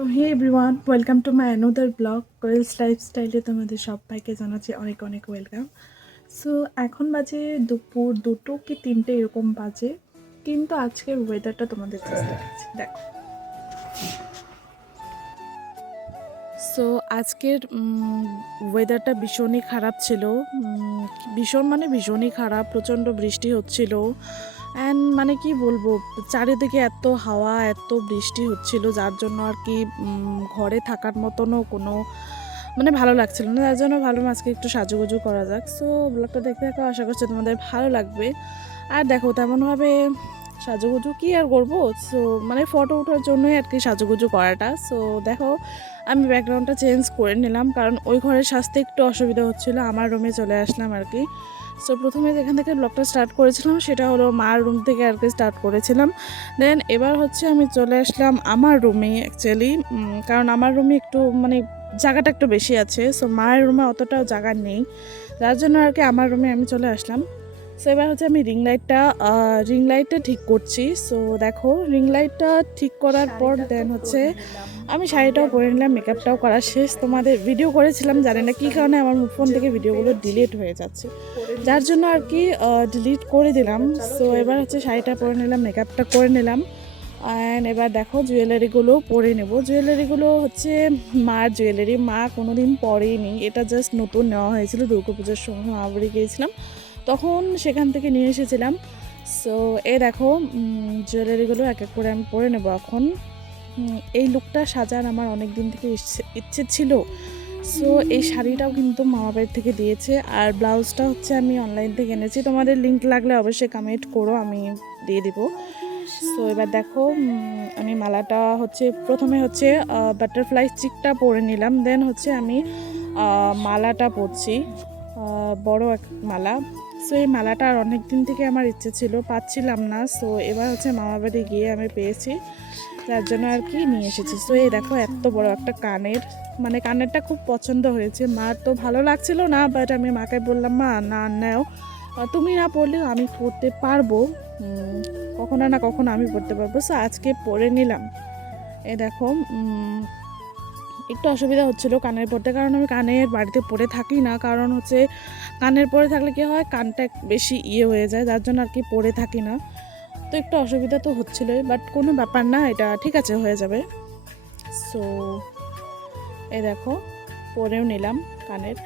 তো hey everyone, welcome to my another blog Koel's লাইফস্টাইলে তোমাদের সবাইকে জানাচ্ছি অনেক অনেক ওয়েলকাম। সো এখন বাজে দুপুর 2টো কি 3টে এরকম বাজে, কিন্তু আজকের ওয়েদারটা তোমাদের কাছে দেখাচ্ছি, দেখো। সো আজকের ওয়েদারটা ভীষণই খারাপ ছিল, ভীষণই খারাপ, প্রচণ্ড বৃষ্টি হচ্ছিল। অ্যান্ড মানে কি বলবো, চারিদিকে এত হাওয়া এত বৃষ্টি হচ্ছিল, যার জন্য আর কি ঘরে থাকার মতনও কোনো ভালো লাগছিল না। যার জন্য ভাবলাম আজকে একটু সাজুগুজু করা যাক। সো ব্লগটা দেখতে থাকো, আশা করছি তোমাদের ভালো লাগবে। আর দেখো, তেমনভাবে সাজুগুজু কি আর করবো, সো ফটো ওঠার জন্যই আর কি সাজুগুজু করাটা। সো দেখো, আমি ব্যাকগ্রাউন্ডটা চেঞ্জ করে নিলাম, কারণ ওই ঘরে সাজতে একটু অসুবিধা হচ্ছিলো। আমার রুমে চলে আসলাম আর কি। সো প্রথমে যেখান থেকে ব্লগটা স্টার্ট করেছিলাম সেটা হলো মার রুম থেকে আর কি স্টার্ট করেছিলাম। দেন এবার হচ্ছে আমি চলে আসলাম আমার রুমে অ্যাকচুয়ালি, কারণ আমার রুমে একটু জায়গাটা একটু বেশি আছে। সো মায়ের রুমে অতটাও জায়গা নেই, যার জন্য আর কি আমার রুমে আমি চলে আসলাম। সো এবার হচ্ছে আমি রিং লাইটটা ঠিক করছি। সো দেখো, রিং লাইটটা ঠিক করার পর দেন হচ্ছে আমি শাড়িটাও পরে নিলাম, মেকআপটাও করা শেষ। তোমাদের ভিডিও করেছিলাম, জানি না কী কারণে আমার ফোন থেকে ভিডিওগুলো ডিলিট হয়ে যাচ্ছে, যার জন্য আর কি ডিলিট করে দিলাম। সো এবার হচ্ছে শাড়িটা পরে নিলাম, মেকআপটা করে নিলাম। অ্যান্ড এবার দেখো জুয়েলারিগুলো পরে নেব। জুয়েলারিগুলো হচ্ছে মার জুয়েলারি, মা কোনো দিন পরেইনি, এটা জাস্ট নতুন নেওয়া হয়েছিল দুর্গাপূজার সময় মা বাড়ি গিয়েছিলাম, তখন সেখান থেকে নিয়ে এসেছিলাম। সো দেখো, জুয়েলারিগুলো এক এক করে আমি পরে নেব এখন। এই লুকটা সাজার আমার অনেক দিন থেকে ইচ্ছে ছিল। সো এই শাড়িটাও কিন্তু মামা বাড়ির থেকে দিয়েছে, আর ব্লাউজটা হচ্ছে আমি অনলাইন থেকে এনেছি। তোমাদের লিঙ্ক লাগলে অবশ্যই কমেন্ট করো, আমি দিয়ে দিব। সো এবার দেখো, আমি মালাটা হচ্ছে প্রথমে হচ্ছে বাটারফ্লাই চিকটা পরে নিলাম, দেন হচ্ছে আমি মালাটা পরছি, বড় এক মালা। সো এই মালাটা আর অনেক দিন থেকে আমার ইচ্ছে ছিল, পাচ্ছিলাম না। সো এবার হচ্ছে মামা বাড়ি গিয়ে আমি পেয়েছি, যার জন্য আর কি নিয়ে এসেছি। সো এই দেখো, এত বড় একটা কানেরটা খুব পছন্দ হয়েছে। মার তো ভালো লাগছিল না, বাট আমি মাকে বললাম, মা না নাও, তুমি না পড়লেও আমি পড়তে পারবো, কখনো না কখনো আমি পড়তে পারবো। সো আজকে পরে নিলাম। এই দেখো, একটু অসুবিধা হচ্ছিলো কানের পরতে, কারণ আমি কানের বাড়িতে পরে থাকি না, কারণ হচ্ছে কানের পরে থাকলে কি হয়, কানটা বেশি হয়ে যায়, যার জন্য আর কি পরে থাকি না। তো একটু অসুবিধা তো হচ্ছিলোই, বাট কোনো ব্যাপার না, এটা ঠিক আছে, হয়ে যাবে। সো এই দেখো, পরেও নিলাম কানের।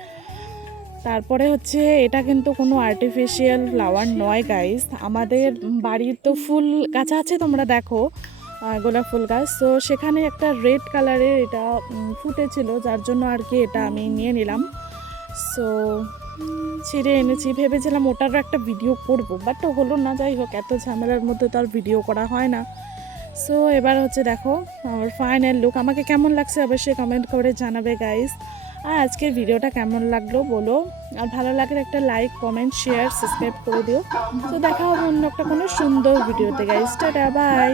তারপরে হচ্ছে এটা কিন্তু কোনো আর্টিফিশিয়াল ফ্লাওয়ার নয় গাইস, আমাদের বাড়ির তো ফুল গাছ আছে, তোমরা দেখো গোলাপ ফুল গাছ। সো সেখানে একটা রেড কালারের এটা ফুটেছিল, যার জন্য আর কি এটা আমি নিয়ে নিলাম। সো ছিঁড়ে এনেছি, ভেবেছিলাম ওটারও একটা ভিডিও করব, বাট হলো না। যাই হোক, এত ঝামেলার মধ্যে তো আর ভিডিও করা হয় না। সো এবার হচ্ছে দেখো আমার ফাইনাল লুক, আমাকে কেমন লাগছে অবশ্যই কমেন্ট করে জানাবে গাইস। আর আজকের ভিডিওটা কেমন লাগলো বলো, আর ভালো লাগলে একটা লাইক কমেন্ট শেয়ার সাবস্ক্রাইব করে দিও। তো দেখা হবে অন্য একটা কোনো সুন্দর ভিডিওতে গাইস, টাটা বাই।